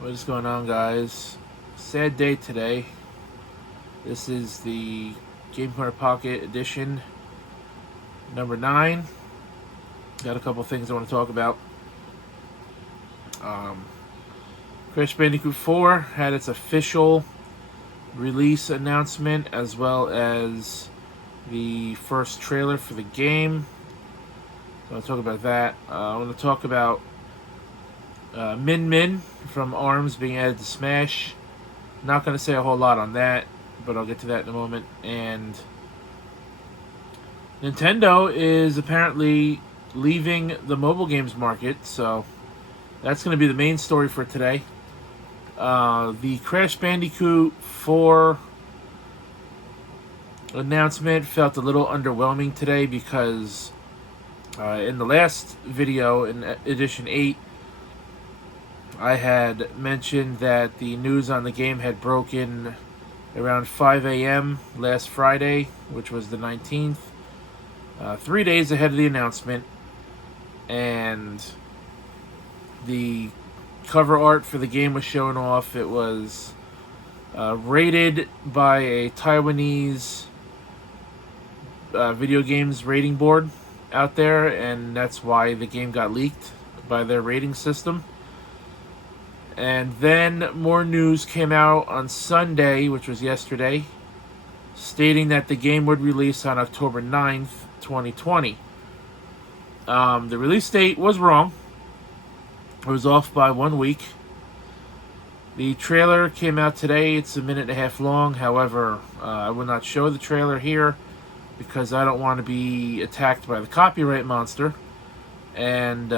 What is going on, guys? Sad day today. This is the Game Corner Pocket Edition number 9. Got a couple things I want to talk about. Crash Bandicoot 4 had its official release announcement, as well as the first trailer for the game. So I'll talk about that. I want to talk about Min Min from ARMS being added to Smash. Not going to say a whole lot on that, but I'll get to that in a moment. And Nintendo is apparently leaving the mobile games market, so that's going to be the main story for today. The Crash Bandicoot 4 announcement felt a little underwhelming today because in the last video, in Edition 8, I had mentioned that the news on the game had broken around 5 a.m. last Friday, which was the 19th, 3 days ahead of the announcement, and the cover art for the game was shown off. It was rated by a Taiwanese video games rating board out there, and that's why the game got leaked by their rating system. And then more news came out on Sunday, which was yesterday, stating that the game would release on October 9th, 2020. The release date was wrong. It was off by 1 week. The trailer came out today. It's a minute and a half long. However, I will not show the trailer here because I don't want to be attacked by the copyright monster. And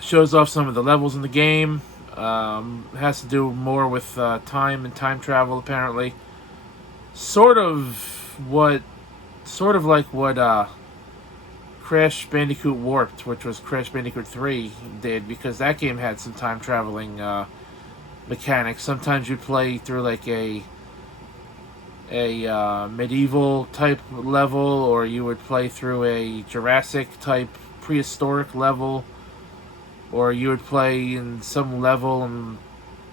shows off some of the levels in the game. Has to do more with time and time travel, apparently. Sort of like what Crash Bandicoot Warped, which was Crash Bandicoot 3, did, because that game had some time traveling mechanics. Sometimes you play through like a medieval type level, or you would play through a Jurassic type prehistoric level, or you would play in some level and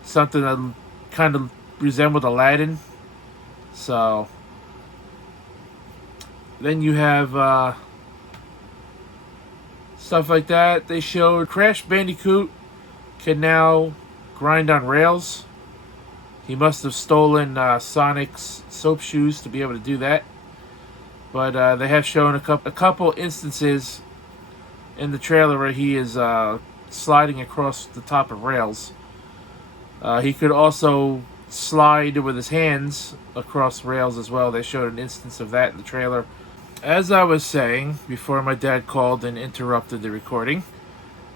something that kind of resembled Aladdin. So then you have stuff like that. They showed Crash Bandicoot can now grind on rails. He must have stolen Sonic's soap shoes to be able to do that. But they have shown a couple instances in the trailer where he is sliding across the top of rails. He could also slide with his hands across rails as well. They showed an instance of that in the trailer. As I was saying before my dad called and interrupted the recording,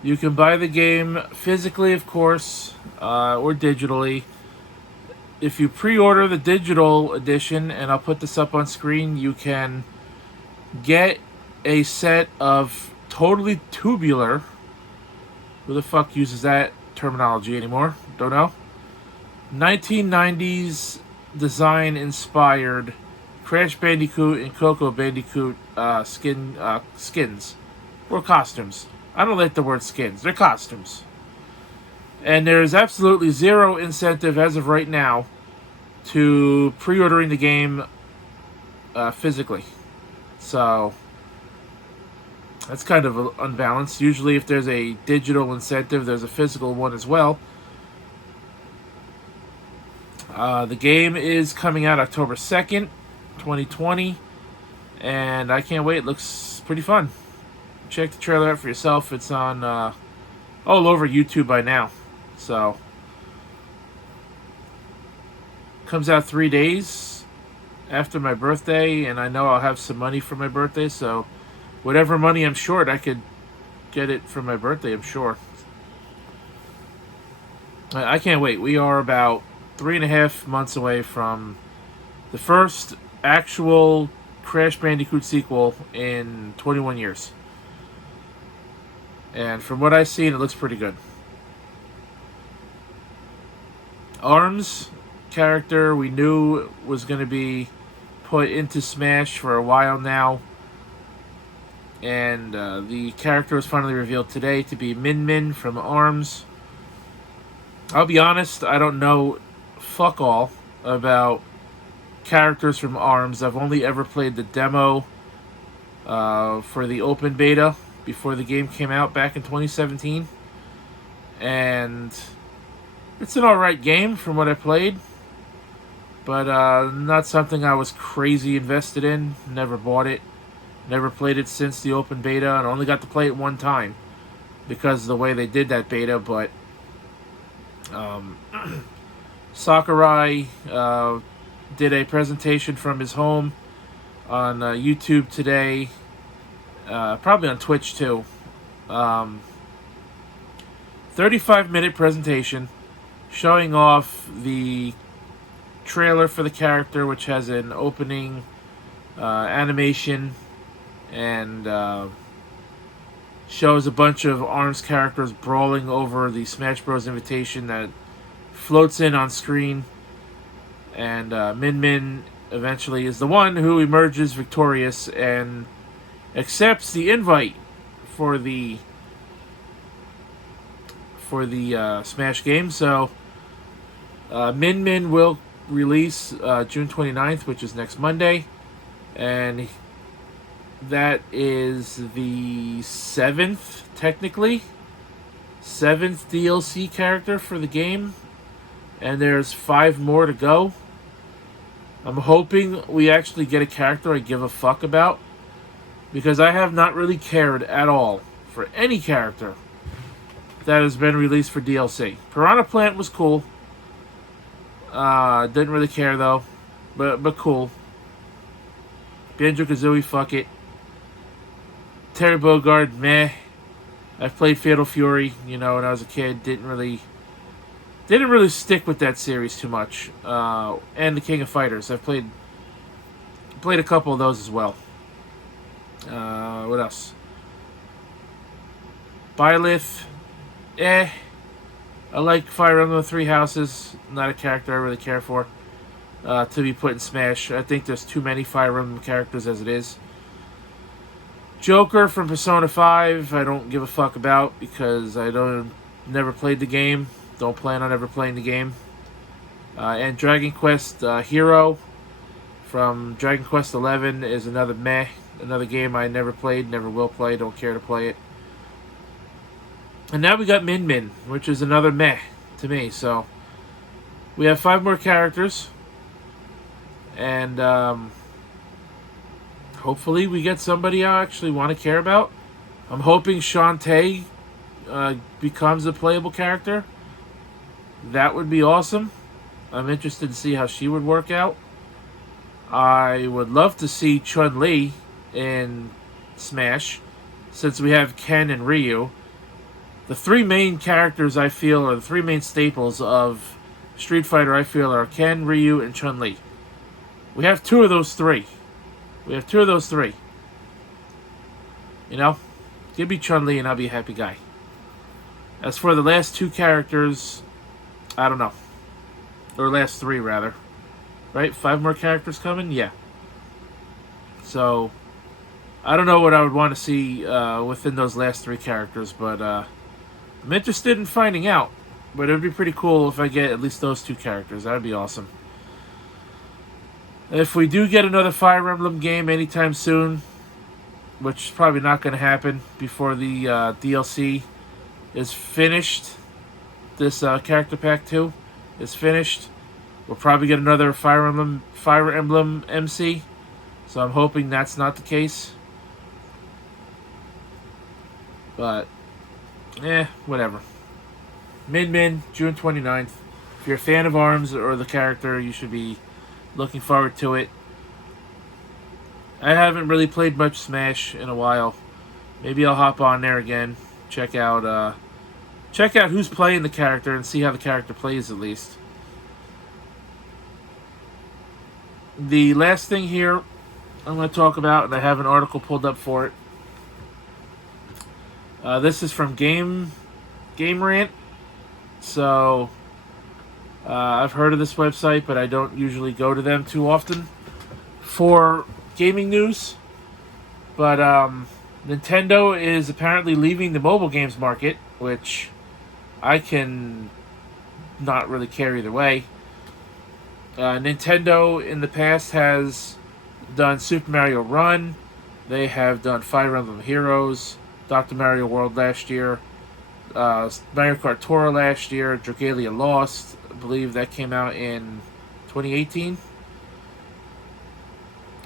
you can buy the game physically, of course, or digitally. If you pre-order the digital edition, and I'll put this up on screen, you can get a set of totally tubular. Who the fuck uses that terminology anymore? Don't know. 1990s design inspired Crash Bandicoot and Coco Bandicoot skins. Or costumes. I don't like the word skins. They're costumes. And there's absolutely zero incentive as of right now to pre-ordering the game physically. So that's kind of unbalanced. Usually if there's a digital incentive, there's a physical one as well. The game is coming out October 2nd, 2020. And I can't wait. It looks pretty fun. Check the trailer out for yourself. It's on all over YouTube by now. So comes out 3 days after my birthday. And I know I'll have some money for my birthday. So whatever money I'm short, I could get it for my birthday, I'm sure. I can't wait. We are about 3.5 months away from the first actual Crash Bandicoot sequel in 21 years. And from what I've seen, it looks pretty good. ARMS character we knew was going to be put into Smash for a while now. And the character was finally revealed today to be Min Min from ARMS. I'll be honest, I don't know fuck all about characters from ARMS. I've only ever played the demo for the open beta before the game came out back in 2017. And it's an alright game from what I played. But not something I was crazy invested in. Never bought it. Never played it since the open beta, and only got to play it one time because of the way they did that beta. But Sakurai did a presentation from his home on YouTube today, probably on Twitch too. 35-minute presentation showing off the trailer for the character, which has an opening animation and shows a bunch of ARMS characters brawling over the Smash Bros. Invitation that floats in on screen. And Min Min eventually is the one who emerges victorious and accepts the invite for the Smash game. So Min Min will release June 29th, which is next Monday, and that is the seventh DLC character for the game, and there's 5 more to go. I'm hoping we actually get a character I give a fuck about, because I have not really cared at all for any character that has been released for DLC. Piranha Plant was cool. Didn't really care though, but cool. Banjo-Kazooie, fuck it. Terry Bogard, meh. I've played Fatal Fury, when I was a kid. Didn't really stick with that series too much. And the King of Fighters, I've played a couple of those as well. What else? Byleth, I like Fire Emblem Three Houses. Not a character I really care for to be put in Smash. I think there's too many Fire Emblem characters as it is. Joker from Persona 5, I don't give a fuck about because I never played the game. Don't plan on ever playing the game. And Dragon Quest Hero from Dragon Quest 11 is another game I never played, never will play, don't care to play it. And now we got Min Min, which is another meh to me. So we have 5 more characters, and hopefully we get somebody I actually want to care about. I'm hoping Shantae becomes a playable character. That would be awesome. I'm interested to see how she would work out. I would love to see Chun-Li in Smash, since we have Ken and Ryu. The 3 main characters I feel are the 3 main staples of Street Fighter, I feel, are Ken, Ryu, and Chun-Li. We have 2 of those 3. Give me Chun-Li and I'll be a happy guy. As for the last 2 characters, I don't know. Or last 3, rather. Right? 5 more characters coming? Yeah. So, I don't know what I would want to see within those last 3 characters, but I'm interested in finding out. But it would be pretty cool if I get at least those 2 characters. That would be awesome. If we do get another Fire Emblem game anytime soon, which is probably not going to happen before the DLC is finished, this Character Pack 2 is finished, we'll probably get another Fire Emblem MC. So I'm hoping that's not the case. But, whatever. Min Min, June 29th. If you're a fan of ARMS or the character, you should be looking forward to it. I haven't really played much Smash in a while. Maybe I'll hop on there again. Check out who's playing the character and see how the character plays at least. The last thing here I'm going to talk about, and I have an article pulled up for it. This is from Game Rant. So, I've heard of this website, but I don't usually go to them too often for gaming news. But Nintendo is apparently leaving the mobile games market, which I can not really care either way. Nintendo in the past has done Super Mario Run. They have done Fire Emblem Heroes, Dr. Mario World last year, Mario Kart Tour last year, Dragalia Lost. I believe that came out in 2018.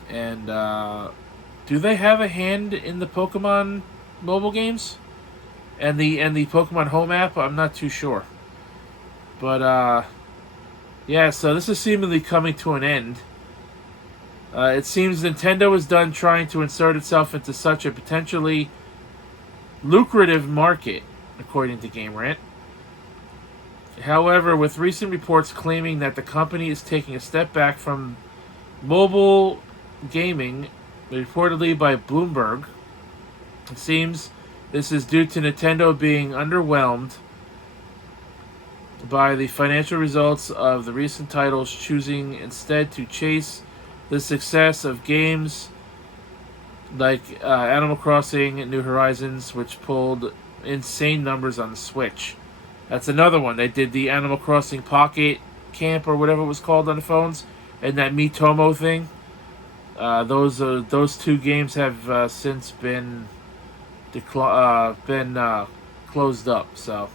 And do they have a hand in the Pokemon mobile games and the Pokemon Home app? I'm not too sure. But yeah, so this is seemingly coming to an end. It seems Nintendo is done trying to insert itself into such a potentially lucrative market, according to Game Rant. However, with recent reports claiming that the company is taking a step back from mobile gaming, reportedly by Bloomberg, it seems this is due to Nintendo being underwhelmed by the financial results of the recent titles, choosing instead to chase the success of games like Animal Crossing and New Horizons, which pulled insane numbers on the Switch. That's another one. They did the Animal Crossing Pocket Camp or whatever it was called on the phones, and that Miitomo thing. Those two games have since been closed up. So,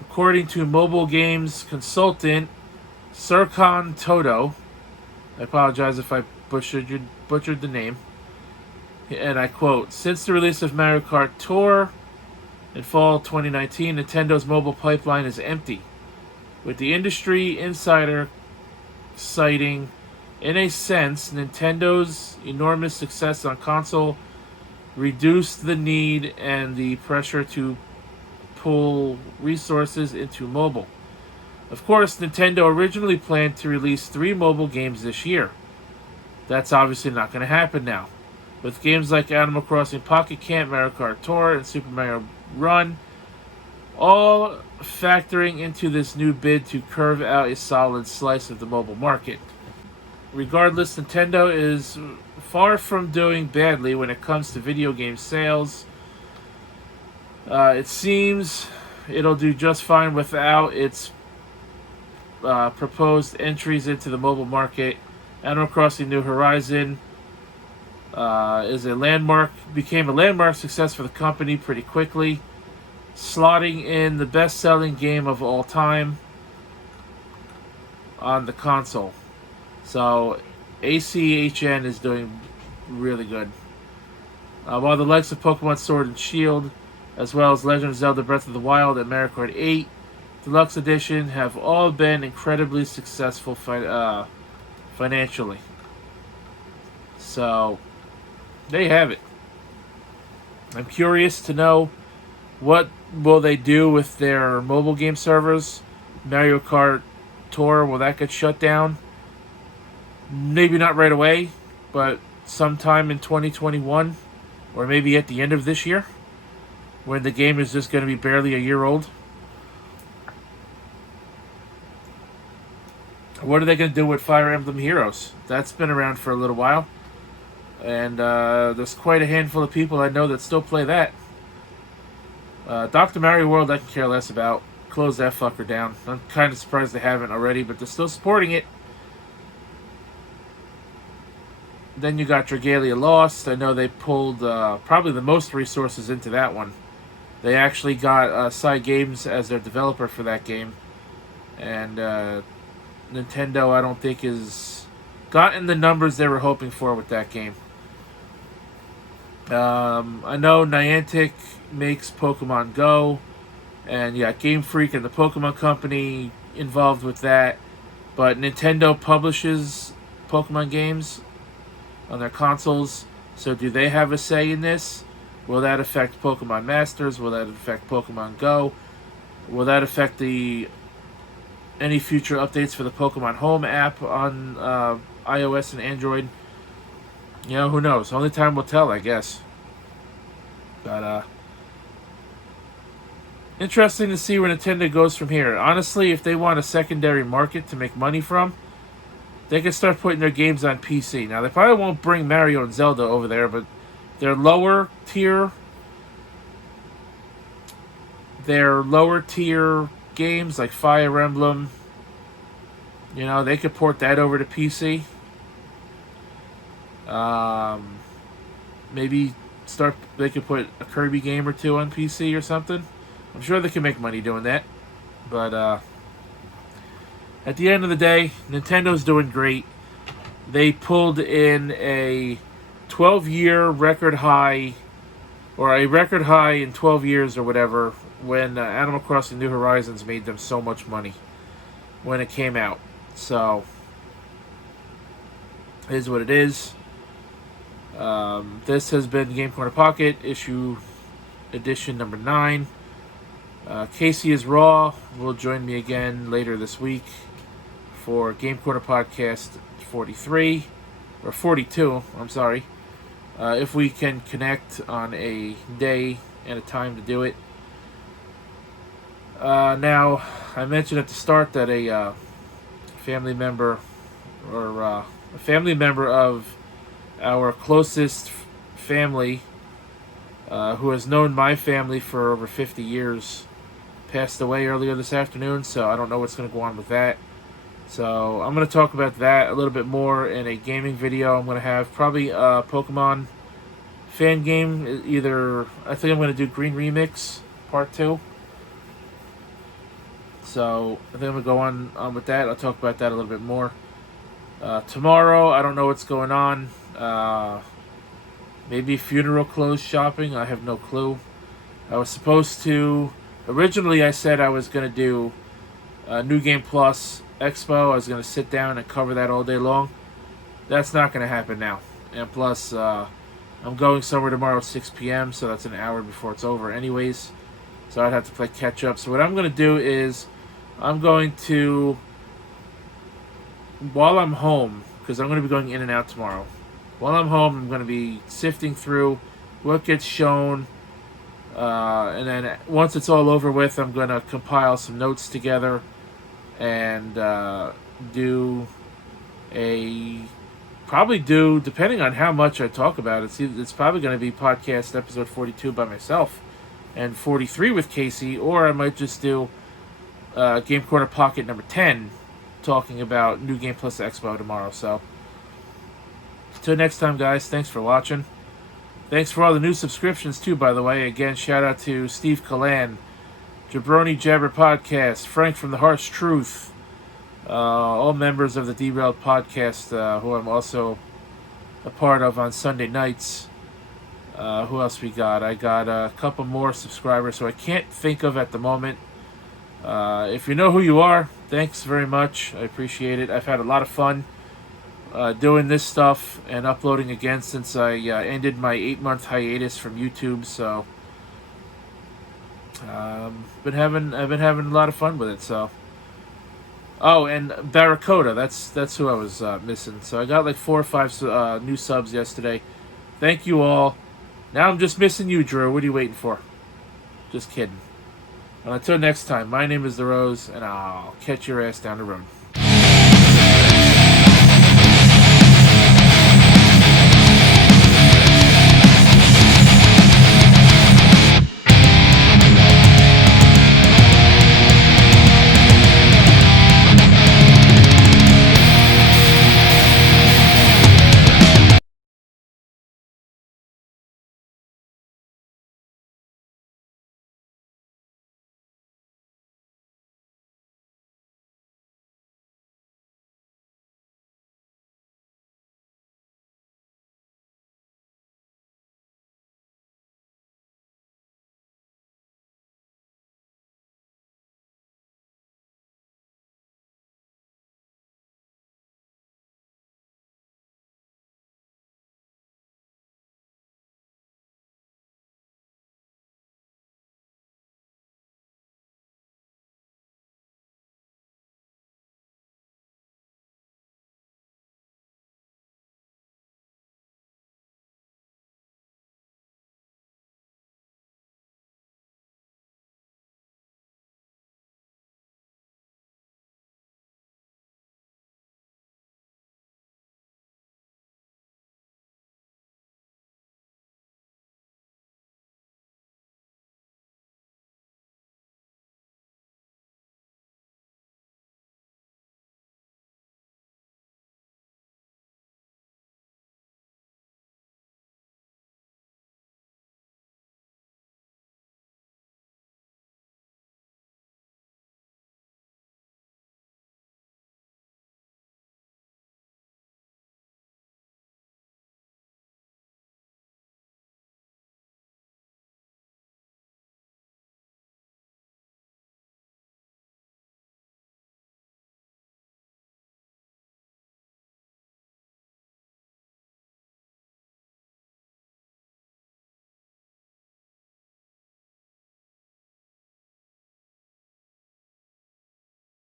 according to mobile games consultant Serkan Toto, I apologize if I butchered the name, and I quote, "Since the release of Mario Kart Tour in fall 2019, Nintendo's mobile pipeline is empty, with the industry insider citing, in a sense, Nintendo's enormous success on console reduced the need and the pressure to pull resources into mobile. Of course, Nintendo originally planned to release 3 mobile games this year. That's obviously not going to happen now. With games like Animal Crossing Pocket Camp, Mario Kart Tour, and Super Mario Run, all factoring into this new bid to curve out a solid slice of the mobile market. Regardless, Nintendo is far from doing badly when it comes to video game sales. It seems it'll do just fine without its proposed entries into the mobile market. Animal Crossing New Horizon became a landmark success for the company pretty quickly, slotting in the best-selling game of all time on the console. So ACHN is doing really good. While the likes of Pokemon Sword and Shield, as well as Legend of Zelda Breath of the Wild and Mario Kart 8 Deluxe Edition have all been incredibly successful financially. So, there you have it. I'm curious to know what will they do with their mobile game servers. Mario Kart Tour, will that get shut down? Maybe not right away, but sometime in 2021, or maybe at the end of this year, when the game is just going to be barely a year old. What are they going to do with Fire Emblem Heroes? That's been around for a little while. And there's quite a handful of people I know that still play that. Dr. Mario World I can care less about. Close that fucker down. I'm kind of surprised they haven't already, but they're still supporting it. Then you got Dragalia Lost. I know they pulled probably the most resources into that one. They actually got Side Games as their developer for that game. And Nintendo, I don't think, has gotten the numbers they were hoping for with that game. I know Niantic makes Pokemon Go, and yeah, Game Freak and the Pokemon Company involved with that. But Nintendo publishes Pokemon games on their consoles, so do they have a say in this? Will that affect Pokemon Masters? Will that affect Pokemon Go? Will that affect any future updates for the Pokemon Home app on iOS and Android? You know, who knows? Only time will tell, I guess. But, interesting to see where Nintendo goes from here. Honestly, if they want a secondary market to make money from, they can start putting their games on PC. Now, they probably won't bring Mario and Zelda over there, but their lower tier games like Fire Emblem, they could port that over to PC. Maybe they could put a Kirby game or two on PC or something. I'm sure they can make money doing that. But at the end of the day, Nintendo's doing great. They pulled in a 12-year record high, or a record high in 12 years or whatever, when Animal Crossing New Horizons made them so much money when it came out. So, it is what it is. This has been Game Corner Pocket, issue edition number 9. Casey is Raw will join me again later this week for Game Corner Podcast 43, or 42, I'm sorry. If we can connect on a day and a time to do it. Now, I mentioned at the start that a family member, or a family member of our closest family, who has known my family for over 50 years, passed away earlier this afternoon, so I don't know what's going to go on with that. So I'm going to talk about that a little bit more in a gaming video. I'm going to have probably a Pokemon fan game. I think I'm going to do Green Remix Part 2. So I think I'm going to go on with that. I'll talk about that a little bit more. Tomorrow, I don't know what's going on. Maybe funeral clothes shopping. I have no clue. I was supposed to... Originally, I said I was going to do New Game Plus Expo. I was going to sit down and cover that all day long. That's not going to happen now. And plus, I'm going somewhere tomorrow at 6 p.m., so that's an hour before it's over anyways. So I'd have to play catch up. So what I'm going to do is, I'm going to, while I'm home, because I'm going to be going in and out tomorrow, while I'm home, I'm going to be sifting through what gets shown, and then once it's all over with, I'm going to compile some notes together and probably do, depending on how much I talk about it, it's probably going to be podcast episode 42 by myself and 43 with Casey, or I might just do Game Corner Pocket number 10 talking about New Game Plus Expo tomorrow. So until next time, guys, thanks for watching. Thanks for all the new subscriptions, too, by the way. Again, shout out to Steve Kalan, Jabroni Jabber Podcast, Frank from The Harsh Truth, all members of the Derailed Podcast, who I'm also a part of on Sunday nights. Who else we got? I got a couple more subscribers who I can't think of at the moment. If you know who you are, thanks very much. I appreciate it. I've had a lot of fun doing this stuff and uploading again since I ended my 8-month hiatus from YouTube. So I've been having a lot of fun with it. So and Barracuda, that's who I was missing. So I got like 4 or 5 new subs yesterday. Thank you all. Now I'm just missing you, Drew. What are you waiting for? Just kidding. Until next time, my name is The Rose, and I'll catch your ass down the road.